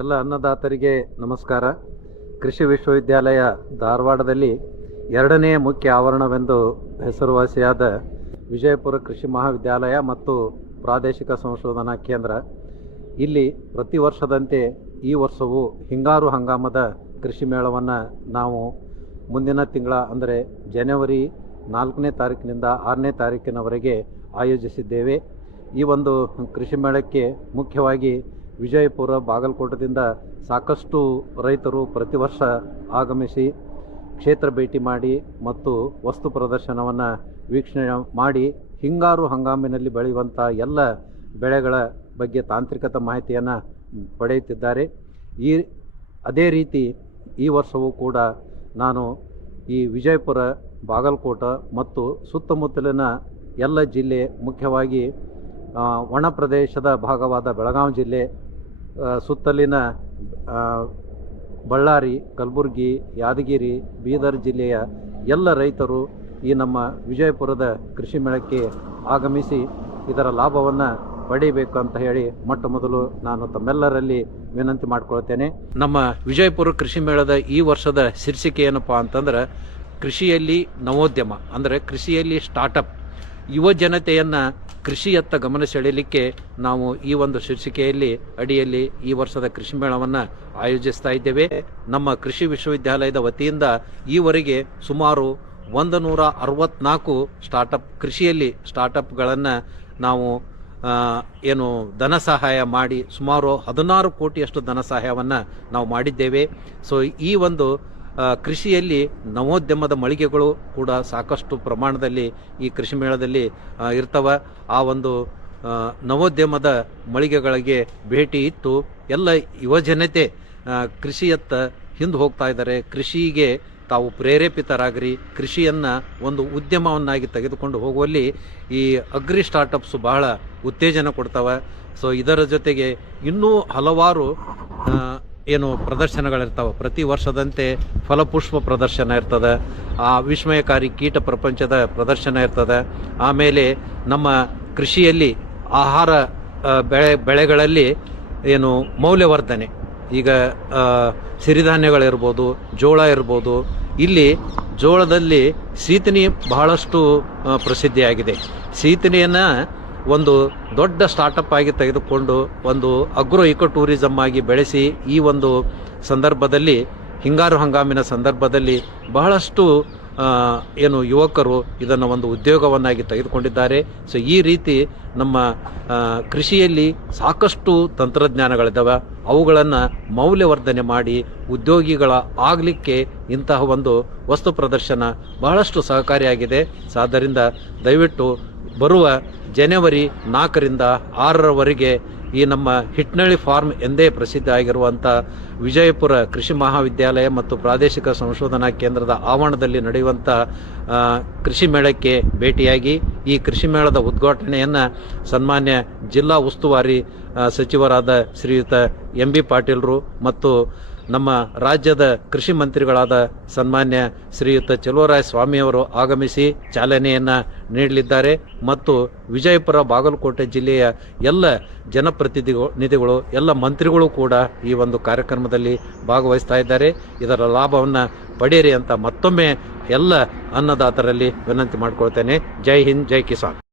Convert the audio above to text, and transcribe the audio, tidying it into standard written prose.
ಎಲ್ಲ ಅನ್ನದಾತರಿಗೆ ನಮಸ್ಕಾರ. ಕೃಷಿ ವಿಶ್ವವಿದ್ಯಾಲಯ ಧಾರವಾಡದಲ್ಲಿ ಎರಡನೇ ಮುಖ್ಯ ಆವರಣವೆಂದು ಹೆಸರುವಾಸಿಯಾದ ವಿಜಯಪುರ ಕೃಷಿ ಮಹಾವಿದ್ಯಾಲಯ ಮತ್ತು ಪ್ರಾದೇಶಿಕ ಸಂಶೋಧನಾ ಕೇಂದ್ರ ಇಲ್ಲಿ ಪ್ರತಿ ವರ್ಷದಂತೆ ಈ ವರ್ಷವೂ ಹಿಂಗಾರು ಹಂಗಾಮದ ಕೃಷಿ ಮೇಳವನ್ನು ನಾವು ಮುಂದಿನ ತಿಂಗಳ ಅಂದರೆ ಜನವರಿ 4ನೇ ತಾರೀಕಿನಿಂದ 6ನೇ ತಾರೀಕಿನವರೆಗೆ ಆಯೋಜಿಸಿದ್ದೇವೆ. ಈ ಒಂದು ಕೃಷಿ ಮೇಳಕ್ಕೆ ಮುಖ್ಯವಾಗಿ ವಿಜಯಪುರ, ಬಾಗಲಕೋಟದಿಂದ ಸಾಕಷ್ಟು ರೈತರು ಪ್ರತಿ ವರ್ಷ ಆಗಮಿಸಿ ಕ್ಷೇತ್ರ ಭೇಟಿ ಮಾಡಿ ಮತ್ತು ವಸ್ತು ಪ್ರದರ್ಶನವನ್ನು ವೀಕ್ಷಣೆ ಮಾಡಿ ಹಿಂಗಾರು ಹಂಗಾಮಿನಲ್ಲಿ ಬೆಳೆಯುವಂಥ ಎಲ್ಲ ಬೆಳೆಗಳ ಬಗ್ಗೆ ತಾಂತ್ರಿಕತೆ ಮಾಹಿತಿಯನ್ನು ಪಡೆಯುತ್ತಿದ್ದಾರೆ. ಅದೇ ರೀತಿ ಈ ವರ್ಷವೂ ಕೂಡ ನಾನು ಈ ವಿಜಯಪುರ, ಬಾಗಲಕೋಟ ಮತ್ತು ಸುತ್ತಮುತ್ತಲಿನ ಎಲ್ಲ ಜಿಲ್ಲೆ, ಮುಖ್ಯವಾಗಿ ಒಣ ಪ್ರದೇಶದ ಭಾಗವಾದ ಬೆಳಗಾವಿ ಜಿಲ್ಲೆ, ಸುತ್ತಲಿನ ಬಳ್ಳಾರಿ, ಕಲಬುರಗಿ, ಯಾದಗಿರಿ, ಬೀದರ್ ಜಿಲ್ಲೆಯ ಎಲ್ಲ ರೈತರು ಈ ನಮ್ಮ ವಿಜಯಪುರದ ಕೃಷಿ ಮೇಳಕ್ಕೆ ಆಗಮಿಸಿ ಇದರ ಲಾಭವನ್ನು ಪಡೆಯಬೇಕು ಅಂತ ಹೇಳಿ ಮೊಟ್ಟ ಮೊದಲು ನಾನು ತಮ್ಮೆಲ್ಲರಲ್ಲಿ ವಿನಂತಿ ಮಾಡಿಕೊಳ್ತೇನೆ. ನಮ್ಮ ವಿಜಯಪುರ ಕೃಷಿ ಮೇಳದ ಈ ವರ್ಷದ ಶೀರ್ಷಿಕೆ ಏನಪ್ಪ ಅಂತಂದ್ರೆ, ಕೃಷಿಯಲ್ಲಿ ನವೋದ್ಯಮ, ಅಂದರೆ ಕೃಷಿಯಲ್ಲಿ ಸ್ಟಾರ್ಟಪ್, ಯುವ ಜನತೆಯನ್ನು ಕೃಷಿಯತ್ತ ಗಮನ ಸೆಳೆಯಲಿಕ್ಕೆ ನಾವು ಈ ಒಂದು ಶೀರ್ಷಿಕೆಯಲ್ಲಿ ಅಡಿಯಲ್ಲಿ ಈ ವರ್ಷದ ಕೃಷಿ ಮೇಳವನ್ನು ಆಯೋಜಿಸ್ತಾ ಇದ್ದೇವೆ. ನಮ್ಮ ಕೃಷಿ ವಿಶ್ವವಿದ್ಯಾಲಯದ ವತಿಯಿಂದ ಈವರೆಗೆ ಸುಮಾರು 164 ಕೃಷಿಯಲ್ಲಿ ಸ್ಟಾರ್ಟಪ್ಗಳನ್ನು ನಾವು ಧನ ಸಹಾಯ ಮಾಡಿ ಸುಮಾರು 16 ಕೋಟಿಯಷ್ಟು ಧನ ಸಹಾಯವನ್ನು ನಾವು ಮಾಡಿದ್ದೇವೆ. ಸೊ ಈ ಒಂದು ಕೃಷಿಯಲ್ಲಿ ನವೋದ್ಯಮದ ಮಳಿಗೆಗಳು ಕೂಡ ಸಾಕಷ್ಟು ಪ್ರಮಾಣದಲ್ಲಿ ಈ ಕೃಷಿ ಮೇಳದಲ್ಲಿ ಇರ್ತವೆ. ಆ ಒಂದು ನವೋದ್ಯಮದ ಮಳಿಗೆಗಳಿಗೆ ಭೇಟಿ ಇತ್ತು ಎಲ್ಲ ಯುವಜನತೆ ಕೃಷಿಯತ್ತ ಹಿಂದೆ ಹೋಗ್ತಾ ಇದ್ದಾರೆ. ಕೃಷಿಗೆ ತಾವು ಪ್ರೇರೇಪಿತರಾಗ್ರಿ, ಕೃಷಿಯನ್ನು ಒಂದು ಉದ್ಯಮವನ್ನಾಗಿ ತೆಗೆದುಕೊಂಡು ಹೋಗುವಲ್ಲಿ ಈ ಅಗ್ರಿ ಸ್ಟಾರ್ಟಪ್ಸು ಬಹಳ ಉತ್ತೇಜನ ಕೊಡ್ತವೆ. ಸೊ ಇದರ ಜೊತೆಗೆ ಇನ್ನೂ ಹಲವಾರು ಪ್ರದರ್ಶನಗಳಿರ್ತವೆ. ಪ್ರತಿ ವರ್ಷದಂತೆ ಫಲಪುಷ್ಪ ಪ್ರದರ್ಶನ ಇರ್ತದೆ, ವಿಸ್ಮಯಕಾರಿ ಕೀಟ ಪ್ರಪಂಚದ ಪ್ರದರ್ಶನ ಇರ್ತದೆ. ಆಮೇಲೆ ನಮ್ಮ ಕೃಷಿಯಲ್ಲಿ ಆಹಾರ ಬೆಳೆಗಳಲ್ಲಿ ಮೌಲ್ಯವರ್ಧನೆ, ಈಗ ಸಿರಿಧಾನ್ಯಗಳಿರ್ಬೋದು, ಜೋಳ ಇರ್ಬೋದು. ಇಲ್ಲಿ ಜೋಳದಲ್ಲಿ ಸೀತನಿ ಬಹಳಷ್ಟು ಪ್ರಸಿದ್ಧಿಯಾಗಿದೆ. ಸೀತನಿಯನ್ನು ಒಂದು ದೊಡ್ಡ ಸ್ಟಾರ್ಟಪ್ ಆಗಿ ತೆಗೆದುಕೊಂಡು ಒಂದು ಅಗ್ರೋ ಇಕೋ ಟೂರಿಸಮ್ ಆಗಿ ಬೆಳೆಸಿ ಈ ಒಂದು ಸಂದರ್ಭದಲ್ಲಿ, ಹಿಂಗಾರು ಹಂಗಾಮಿನ ಸಂದರ್ಭದಲ್ಲಿ ಬಹಳಷ್ಟು ಯುವಕರು ಇದನ್ನು ಒಂದು ಉದ್ಯೋಗವನ್ನಾಗಿ ತೆಗೆದುಕೊಂಡಿದ್ದಾರೆ. ಸೊ ಈ ರೀತಿ ನಮ್ಮ ಕೃಷಿಯಲ್ಲಿ ಸಾಕಷ್ಟು ತಂತ್ರಜ್ಞಾನಗಳಿದ್ದಾವೆ. ಅವುಗಳನ್ನು ಮೌಲ್ಯವರ್ಧನೆ ಮಾಡಿ ಉದ್ಯೋಗಿಗಳ ಆಗಲಿಕ್ಕೆ ಇಂತಹ ಒಂದು ವಸ್ತು ಪ್ರದರ್ಶನ ಬಹಳಷ್ಟು ಸಹಕಾರಿಯಾಗಿದೆ. ಆದ್ದರಿಂದ ದಯವಿಟ್ಟು ಬರುವ ಜನವರಿ 4ರಿಂದ 6ರವರೆಗೆ ಈ ನಮ್ಮ ಹಿಟ್ನಳ್ಳಿ ಫಾರ್ಮ್ ಎಂದೇ ಪ್ರಸಿದ್ಧ ಆಗಿರುವಂಥ ವಿಜಯಪುರ ಕೃಷಿ ಮಹಾವಿದ್ಯಾಲಯ ಮತ್ತು ಪ್ರಾದೇಶಿಕ ಸಂಶೋಧನಾ ಕೇಂದ್ರದ ಆವರಣದಲ್ಲಿ ನಡೆಯುವಂಥ ಕೃಷಿ ಮೇಳಕ್ಕೆ ಭೇಟಿಯಾಗಿ ಈ ಕೃಷಿ ಮೇಳದ ಉದ್ಘಾಟನೆಯನ್ನು ಸನ್ಮಾನ್ಯ ಜಿಲ್ಲಾ ಉಸ್ತುವಾರಿ ಸಚಿವರಾದ ಶ್ರೀಯುತ MB ಪಾಟೀಲ್ರು ಮತ್ತು ನಮ್ಮ ರಾಜ್ಯದ ಕೃಷಿ ಮಂತ್ರಿಗಳಾದ ಸನ್ಮಾನ್ಯ ಶ್ರೀಯುತ ಚಲುವರಾಯ ಸ್ವಾಮಿಯವರು ಆಗಮಿಸಿ ಚಾಲನೆಯನ್ನು ನೀಡಲಿದ್ದಾರೆ. ಮತ್ತು ವಿಜಯಪುರ, ಬಾಗಲಕೋಟೆ ಜಿಲ್ಲೆಯ ಎಲ್ಲ ಜನಪ್ರತಿನಿಧಿಗಳು, ಎಲ್ಲ ಮಂತ್ರಿಗಳು ಕೂಡ ಈ ಒಂದು ಕಾರ್ಯಕ್ರಮದಲ್ಲಿ ಭಾಗವಹಿಸ್ತಾ ಇದ್ದಾರೆ. ಇದರ ಲಾಭವನ್ನು ಪಡೆಯಿರಿ ಅಂತ ಮತ್ತೊಮ್ಮೆ ಎಲ್ಲ ಅನ್ನದಾತರಲ್ಲಿ ವಿನಂತಿ ಮಾಡಿಕೊಳ್ತೇನೆ. ಜೈ ಹಿಂದ್, ಜೈ ಕಿಸಾನ್.